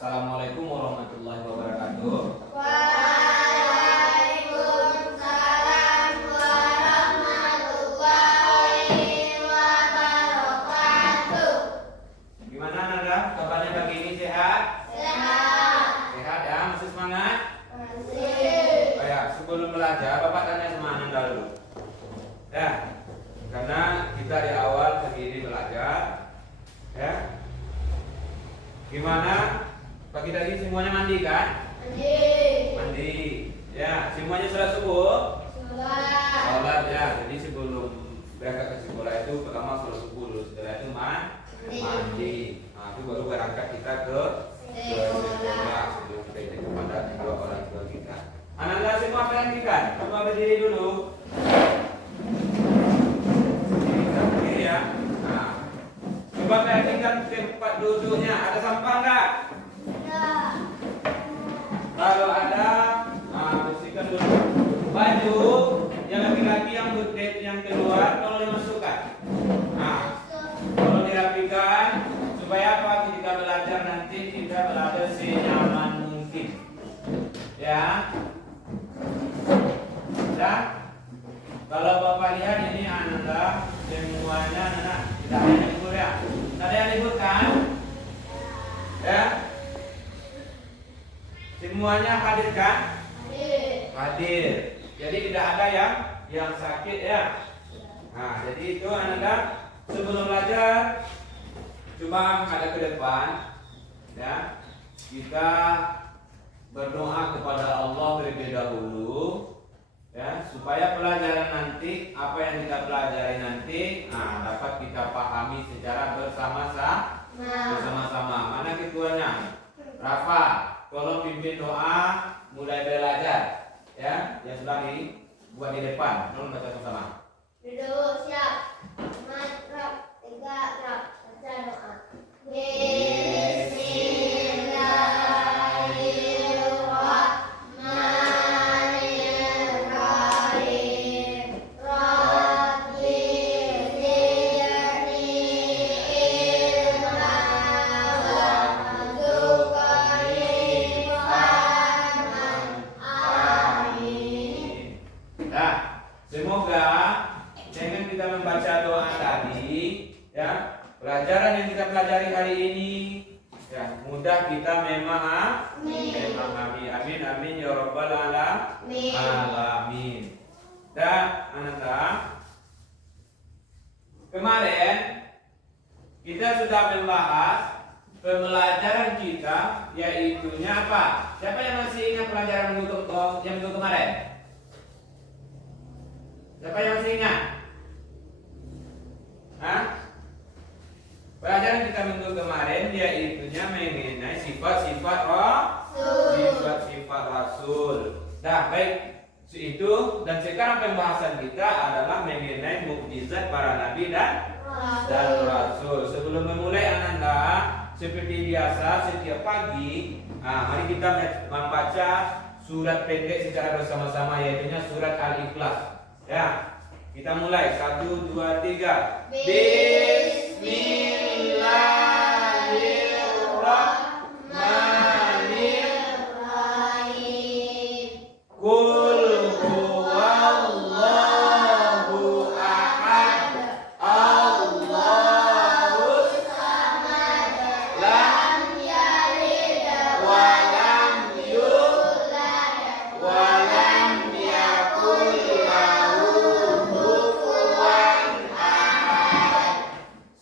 Assalamualaikum warahmatullahi wabarakatuh. Waalaikumsalam warahmatullahi wabarakatuh. Gimana Nanda? Kabarnya pagi ini sehat? Sehat. Sehat ya? Masih semangat? Masih. Oh ya, sebelum belajar Bapak tanya sama Nanda dulu. Ya, karena kita di awal pagi ini belajar. Ya. Gimana? Pagi tadi semuanya mandi kan? Mandi. Ya, semuanya sudah subuh? Sholat ya. Jadi sebelum berangkat ke sekolah itu pertama sholat subuh dulu. Setelah itu mandi. Nah, itu baru berangkat kita ke sekolah sebelum kita itu kepada kedua orang tua kita. Ananda semua perhatikan. Coba berdiri dulu. Berdiri ya. Nah, coba perhatikan tempat duduknya. Ada sampah nggak? Kalau ada, bersihkan dulu. Baju yang laki-laki yang keluar tolong dimasukkan. Nah, tolong dirapikan supaya apa? Ketika belajar nanti kita belajar senyaman mungkin. Ya. Dan kalau Bapak lihat ini Ananda semuanya anak tidak ada yang libur ya. Ada yang libur kan? Ya. Semuanya hadir kan? Hadir. Jadi tidak ada yang sakit ya. Nah, jadi itu Ananda sebelum belajar cuma ada ke depan ya. Kita berdoa kepada Allah terlebih dahulu ya, supaya pelajaran nanti apa yang kita pelajari nanti dapat kita pahami secara bersama-sama. Mana ketuanya? Rafa, tolong pimpin doa mulai belajar ya, yang sudah dibuat di depan. Tolong baca sama-sama. Duduk siap. Mantap. 3 rap. Baca doa. Bismillahirrahmanirrahim. Rabbi zidni ilma warzuqni fahman. Amin. Nah, semoga dengan kita membaca doa tadi ya, pelajaran yang kita pelajari hari ini ya, mudah kita memahami. Amin amin ya rabbal alamin. Dan Ananda, kemarin kita sudah membahas pembelajaran kita, yaitunya apa? Siapa yang masih ingat pelajaran minggu kemarin? Siapa yang masih ingat? Hah? Pelajaran kita minggu kemarin yaitunya mengenai sifat-sifat Rasul. Nah, baik itu, dan sekarang pembahasan kita adalah mengenai mukjizat para nabi dan rasul. Sebelum memulai Ananda, seperti biasa setiap pagi, mari kita membaca surat pendek secara bersama-sama, yaitunya surat Al-Ikhlas. Ya, kita mulai 1, 2, 3. Bismillahirrahmanirrahim. Qul huwallahu ahad, Allahus Samad. lam Yalid wa lam yulad wa lam yakul lahu kufuwan ahad.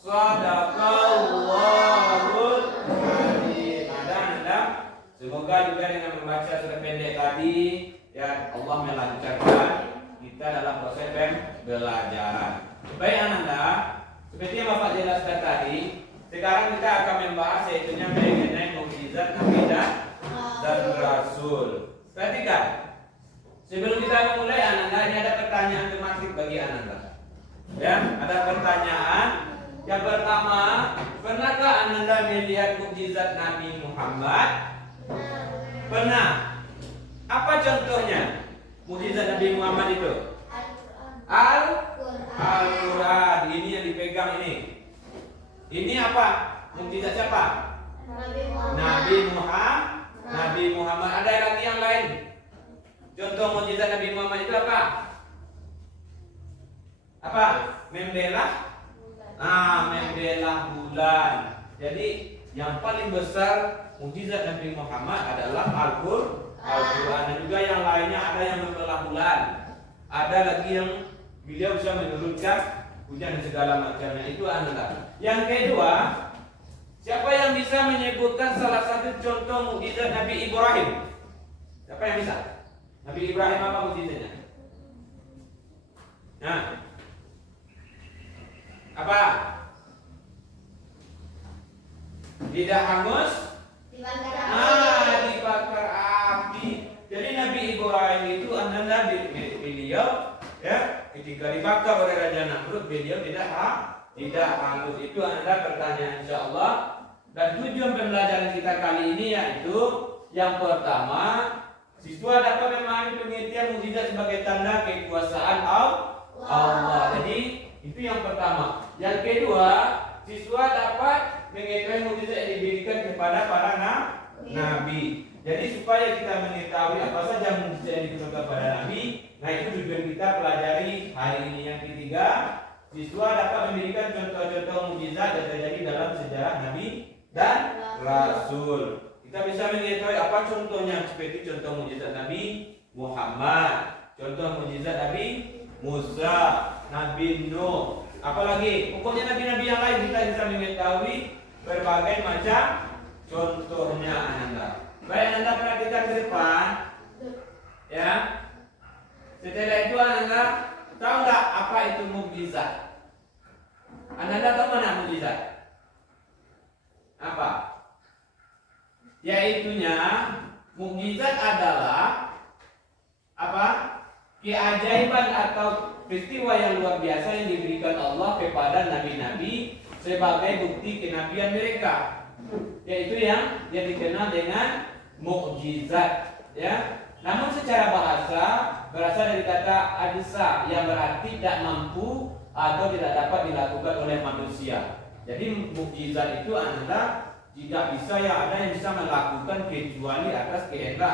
Shadaqallahul adzim. Anda semoga juga dengan membaca surat pendek tadi ya, Allah melancarkan kita dalam proses pembelajaran. Baik Ananda, seperti yang Bapak jelaskan tadi, sekarang kita akan membahas yaitunya mengenai mukjizat Nabi dan Rasul. Perhatikan, sebelum kita memulai Ananda, ini ada pertanyaan tematik bagi Ananda. Ya, ada pertanyaan. Yang pertama, pernahkah Ananda melihat mukjizat Nabi Muhammad? Pernah. Apa contohnya mukjizat Nabi Muhammad itu? Al-Quran. Ini yang dipegang ini. Ini apa? Mukjizat siapa? Nabi Muhammad. Ada lagi yang lain? Contoh mukjizat Nabi Muhammad itu apa? Apa? Membela bulan. Jadi yang paling besar mukjizat Nabi Muhammad adalah Al-Quran, dan juga yang lainnya ada yang membelah bulan. Ada lagi yang beliau bisa menurunkan hujan dan segala macamnya. Itu adalah. Yang kedua, siapa yang bisa menyebutkan salah satu contoh mukjizat Nabi Ibrahim? Siapa yang bisa? Nabi Ibrahim apa mukjizatnya? Nah, apa? Tidak hangus, dibakar api. Jadi Nabi Ibrahim itu adalah beliau, ya, ketika dibakar oleh Raja Namrud, beliau tidak hangus. Itu adalah pertanyaan insyaallah. Dan tujuan pembelajaran kita kali ini yaitu yang pertama, siswa dapat memahami pengertian mukjizat sebagai tanda kekuasaan Allah. Jadi itu yang pertama. Yang kedua, siswa dapat mengetahui mukjizat yang diberikan kepada para nabi. Jadi supaya kita mengetahui apa saja mukjizat yang diberikan kepada nabi, nah itu tujuan kita pelajari hari ini. Yang ketiga, siswa dapat memberikan contoh-contoh mukjizat yang terjadi dalam sejarah nabi dan rasul. Kita bisa mengetahui apa contohnya, seperti contoh mukjizat Nabi Muhammad, contoh mukjizat Nabi Musa, Nabi Nuh, apalagi pokoknya nabi-nabi yang lain kita bisa mengetahui berbagai macam contohnya Anda. Baik, Anda perhatikan ke depan, ya. Setelah itu Anda tahu nggak apa itu mukjizat? Anda tahu mana mukjizat? Apa? Yaitunya mukjizat adalah apa? Keajaiban atau peristiwa yang luar biasa yang diberikan Allah kepada nabi-nabi sebagai bukti kenabian mereka. Yaitu yang dikenal dengan mukjizat, ya. Namun secara bahasa berasal dari kata ajza yang berarti tidak mampu atau tidak dapat dilakukan oleh manusia. Jadi mukjizat itu adalah tidak bisa ada yang bisa melakukan kecuali atas kehendak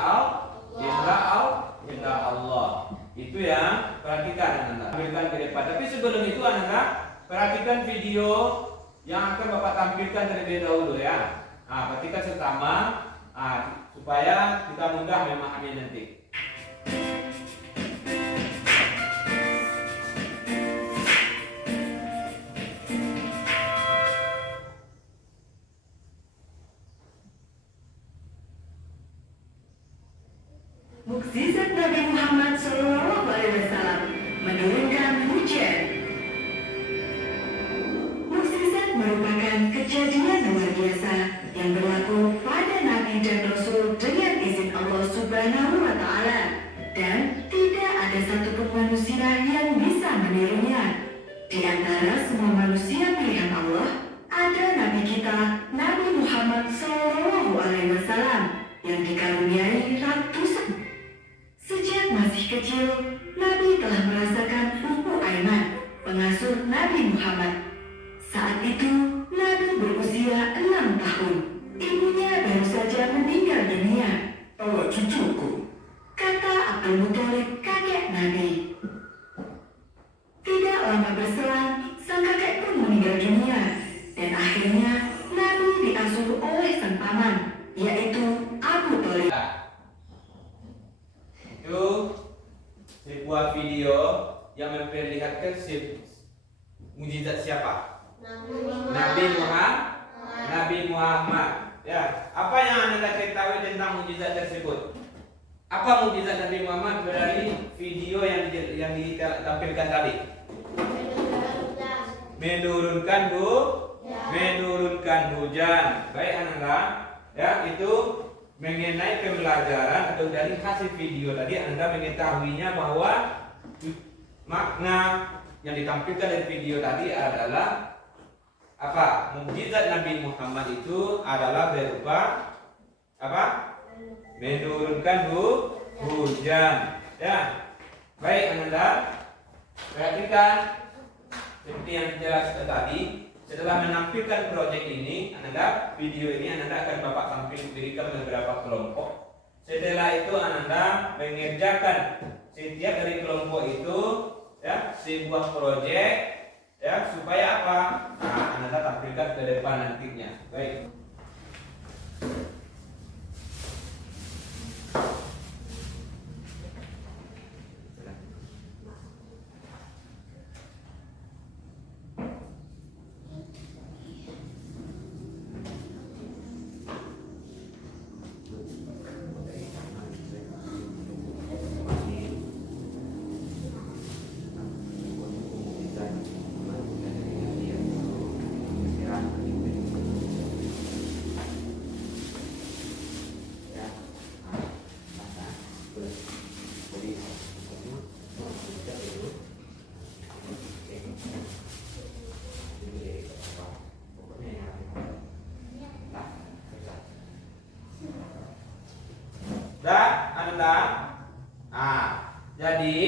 Allah. Itu yang perhatikan Anda. Tampilkan ke depan. Tapi sebelum itu Anda perhatikan video yang akan Bapak tampilkan terlebih dahulu, ya. Perhatikan sesama supaya kita mudah memahami nanti. Mukjizat Nabi Muhammad SAW menurunkan hujan. Mukjizat merupakan kejadian luar biasa yang berlaku pada Nabi dan Rasul dengan izin Allah Subhanahu wa Ta'ala, dan tidak ada satupun manusia yang bisa menirunya. Di antara semua manusia pilihan Allah, ada Nabi kita, Nabi Muhammad SAW, yang dikaruniai ratusan. Sejak masih kecil, Nabi telah merasakan buku Aiman, pengasuh Nabi Muhammad. Saat itu, Nabi berusia 6 tahun. Ibunya baru saja meninggal dunia. "Oh, cucuku," kata Abdul Muthalib, kakek Nabi. Tidak lama berselang, sang kakek pun meninggal dunia. Dan akhirnya, Nabi diasuh oleh sang paman, yaitu Abu Thalib. Itu sebuah video yang memperlihatkan mukjizat siapa? Nabi Muhammad. Ya, apa yang Anda ketahui tentang mukjizat tersebut? Apa mukjizat Nabi Muhammad dari video yang ditampilkan tadi? Menurunkan hujan. Baik Anda, ya, itu mengenai pembelajaran atau dari hasil video tadi Anda mengetahuinya bahwa makna yang ditampilkan dari video tadi adalah apa? Mukjizat Nabi Muhammad itu adalah berupa apa? Menurunkan hujan. Ya. Baik Anda, perhatikan seperti yang dijelaskan tadi, Setelah menampilkan proyek ini, Ananda, video ini Ananda akan Bapak tampilkan beberapa kelompok. Setelah itu Ananda mengerjakan setiap dari kelompok itu ya sebuah proyek ya supaya apa? Nah, Ananda tampilkan ke depan nantinya. Baik. Jadi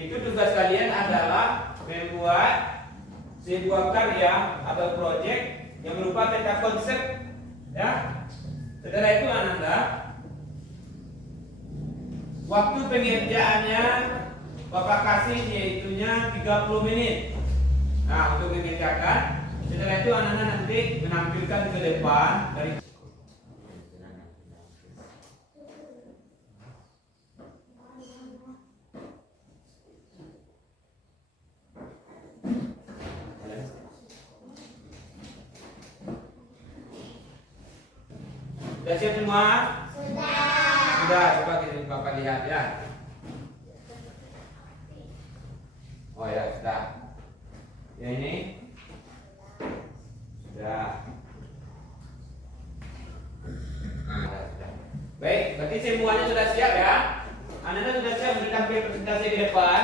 itu tugas kalian adalah membuat sebuah karya atau proyek yang berupa peta konsep ya. Setelah itu Ananda waktu pengerjaannya Bapak kasih yaitunya 30 menit. Nah, untuk mengerjakan. Setelah itu Ananda nanti menampilkan ke depan dari Sudah siap semua? Sudah, coba kita Bapak lihat ya. Oh ya, sudah. Ya ini sudah. Sudah. Baik, berarti semuanya sudah siap ya. Ananda sudah siap memberikan presentasi di depan?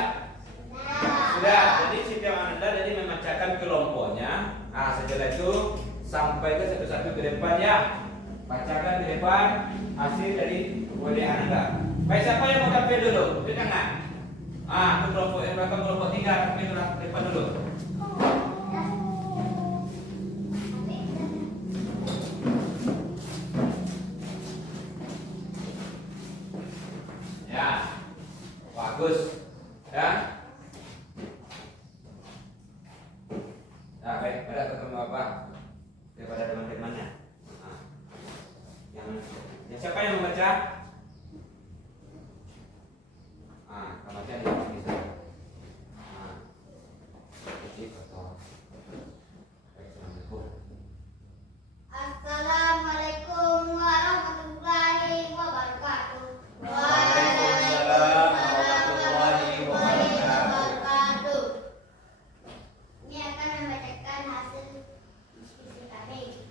Sudah. Jadi setiap Ananda jadi memecahkan kelompoknya. Nah, setelah itu sampai ke satu-satu ke depan ya. Bacakan di depan hasil dari oleh Ananda. Baik, siapa yang mau tampil dulu? Di tangan. Untuk kelompok yang belakang kelompok 3 tampil di depan dulu. Ya, bagus. Ya. Nah, baik, pada ketemu Bapak daripada teman-temannya. Siapa yang membaca? Baca yang bisa. Assalamualaikum warahmatullahi wabarakatuh. Waalaikumsalam warahmatullahi wabarakatuh. Ini akan membacakan hasil diskusi kami.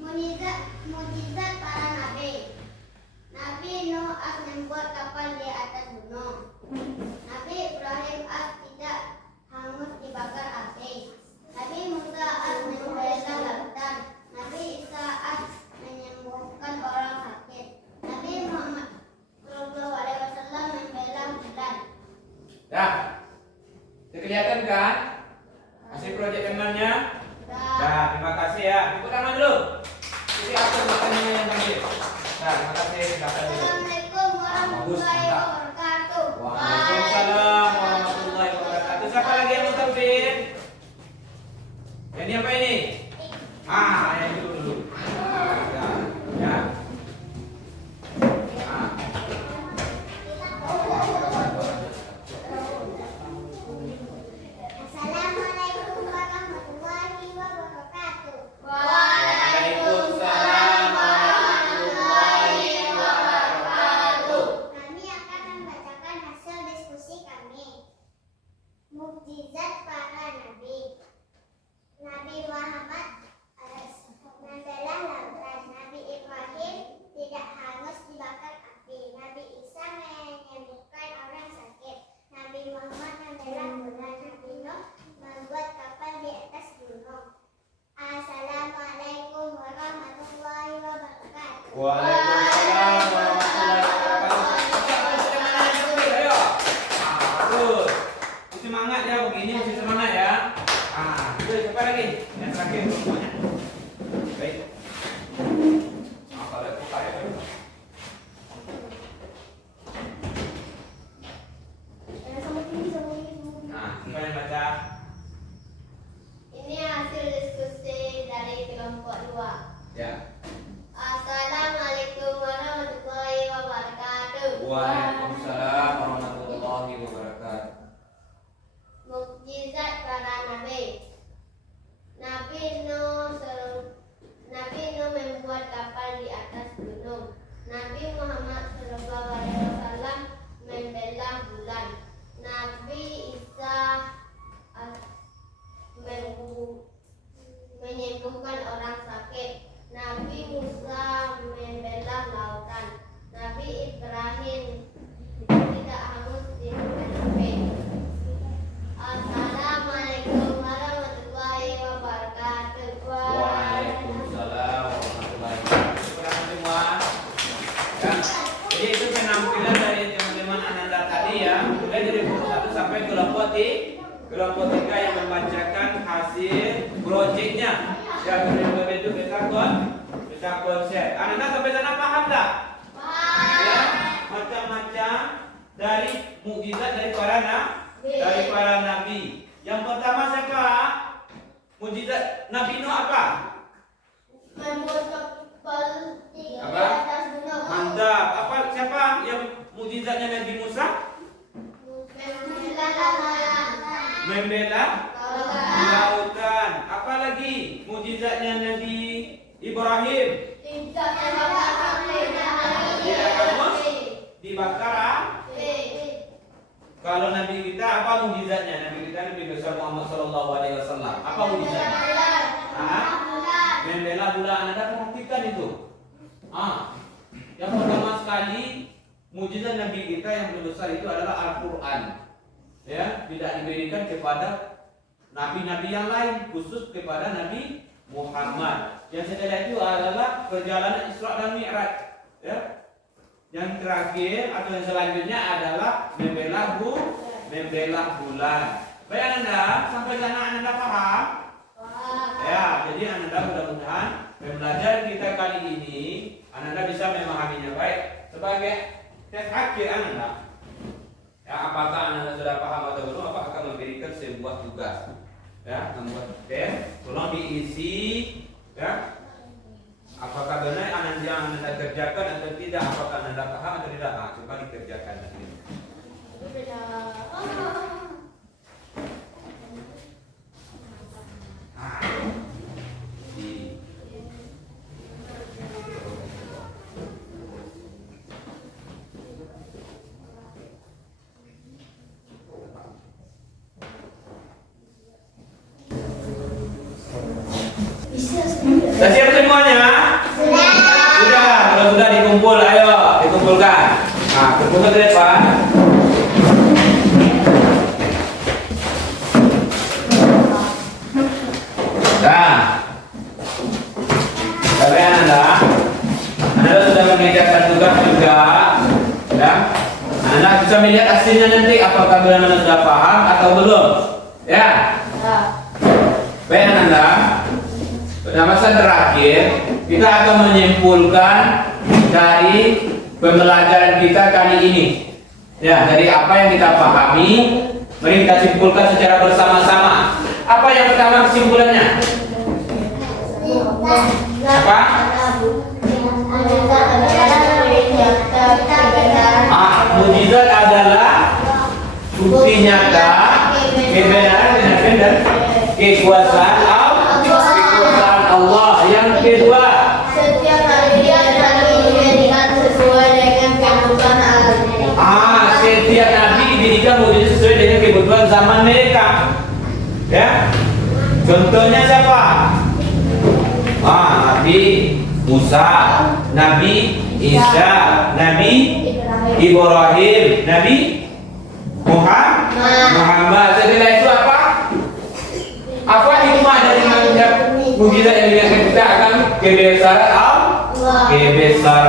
Mukjizat para nabi. Nabi Nuh membuat kapal di atas gunung. Nabi Ibrahim tidak hangus dibakar api. Nabi Musa membela lautan. Nabi Isa menyembuhkan orang sakit. Nabi Muhammad SAW membela bulan. Ya, kelihatan kan hasil proyek temannya? Nah, terima kasih ya. Tepuk tangan dulu. Jadi apa pertanyaannya yang tadi? Nah, terima kasih. Silakan dulu. Assalamualaikum warahmatullahi wabarakatuh. Waalaikumsalam warahmatullahi wabarakatuh. Siapa lagi yang mau tampil? Ini apa ini? Yang itu dulu. Ya. Assalamualaikum warahmatullahi wabarakatuh. Waalaikumsalam warahmatullahi wabarakatuh. Kami akan membacakan hasil diskusi kami. Mukjizat para nabi. Nabi Muhammad membela lautan. Nabi Ibrahim tidak hangus dibakar api. Nabi Isa menyembuhkan orang sakit. Nabi Muhammad membela bulan. Nabi Nuh membuat kapal di atas gunung. Assalamualaikum warahmatullahi wabarakatuh. Waalaikumsalam warahmatullahi wabarakatuh. Siapa yang sudah menanya? Ayo. Bagus. Semangat ya begini, masih semangat ya. Itu siapa kelompok 3 yang membacakan hasil proyeknya yang berbentuk peta konsep. Anda sampai sana paham tak? Ya, macam-macam dari mukjizat dari para nabi. Yang pertama siapa? Mukjizat Nabi Nuh apa? Apa? Mantap. Apa siapa yang mukjizatnya Nabi Musa? Membela lautan. Apa lagi mukjizatnya Nabi Ibrahim? Tidak hangus dibakar api. Kalau Nabi kita apa mukjizatnya? Nabi kita Nabi besar Muhammad sallallahu alaihi wasallam. Apa mukjizatnya? Membela bulan. Anda perhatikan itu. Yang pertama sekali mukjizat Nabi kita yang terbesar itu adalah Al-Qur'an. Ya, tidak diberikan kepada nabi-nabi yang lain, khusus kepada Nabi Muhammad. Yang setelah itu adalah perjalanan Isra dan Mi'raj. Ya. Yang terakhir atau yang selanjutnya adalah membela bulan. Baik Anda, sampai sana Anda paham? Ya, jadi Anda mudah-mudahan pembelajaran kita kali ini Anda bisa memahaminya baik. Sebagai tes akhir Anda, ya, apakah Anda sudah paham atau belum? Apakah akan memberikan sebuah tugas? Ya, membuat tes, tolong diisi. Ya, apakah benar yang Anda kerjakan atau tidak? Apakah Anda paham atau tidak? Coba dikerjakan nanti. Sudah siap semuanya? Sudah. Kalau sudah dikumpul, ayo dikumpulkan. Kumpulkan ke depan. Nah, kalian Anda sudah mengerjakan tugas juga. Ya, Anda bisa melihat hasilnya nanti apakah benar-benar sudah paham atau belum. Ya. Baik Anda. Pada masa terakhir kita akan menyimpulkan dari pembelajaran kita kali ini. Ya, dari apa yang kita pahami, mari kita simpulkan secara bersama-sama. Apa yang pertama kesimpulannya? Apa? Mukjizat adalah bukti nyata kebenaran dan kekuasaan Allah. Yang kedua, setiap hari dia diberikan sesuai dengan kebutuhan Allah. Setiap nabi diberikan mukjizat sesuai dengan kebutuhan zaman mereka. Ya. Contohnya siapa? Nabi Musa, Nabi Isa, Nabi Ibrahim, Nabi Muhammad. Setelah itu apa? Apa hikmah dari mukjizat yang diberikan kita akan kebesaran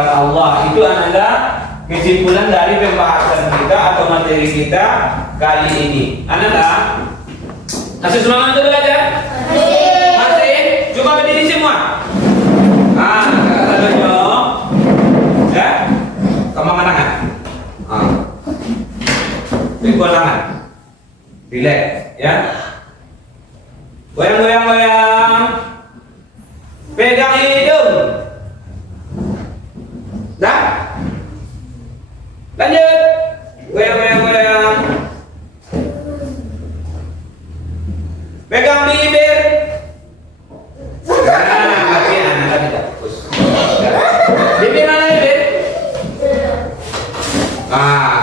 Allah. Itu adalah kesimpulan dari pembahasan kita atau materi kita kali ini. Anda masih semangat untuk belajar? Masih? Coba berdiri semua. Kakak satunya. Ya? Kamu angkat tangan. Pukul tangan. Relax, ya. Goyang. Pegang hidung. Dah? Lanjut. Goyang. Pegang bibir. Mati anak tidak fokus. Bibir mana bibir?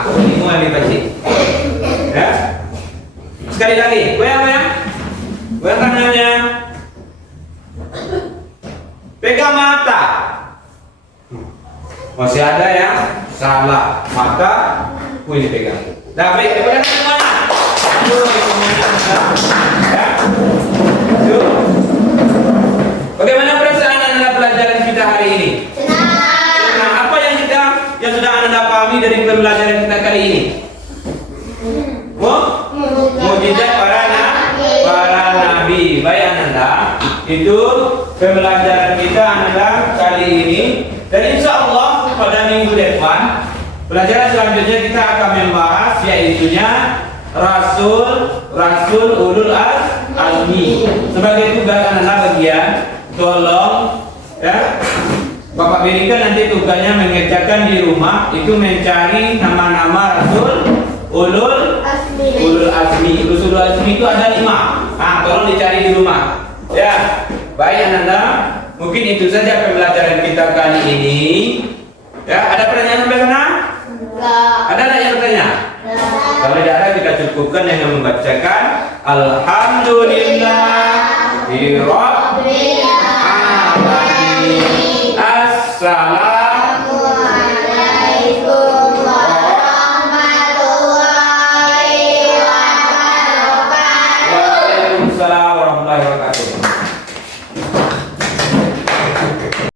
Ini mulai dipacik. Ya. Sekali lagi. Goyang. Goyang tangannya. Pegang mata. Masih ada yang salah. Mata ini pegang. Nah, baik, kepada semuanya. Ya. Bagaimana perasaan Anda pelajaran kita hari ini? Senang. Apa yang sudah Anda pahami dari pembelajaran kita kali ini? pembelajaran kita adalah kali ini. Dan insya Allah pada minggu depan pelajaran selanjutnya kita akan membahas yaitunya Rasul Ulul Azmi. Sebagai tugas anak-anak bagian, tolong ya Bapak berikan nanti tugasnya mengerjakan di rumah itu mencari nama-nama Rasul Ulul Azmi. Ulul Azmi itu ada 5. Nah, tolong dicari di rumah. Ya, baik anak-anak. Mungkin itu saja pembelajaran kita kali ini. Ya, ada pertanyaan sampai sana? Ada tak yang bertanya? Kalau tidak ada kita cukupkan dengan membacakan Alhamdulillah Rabbil Alamin. Assalamualaikum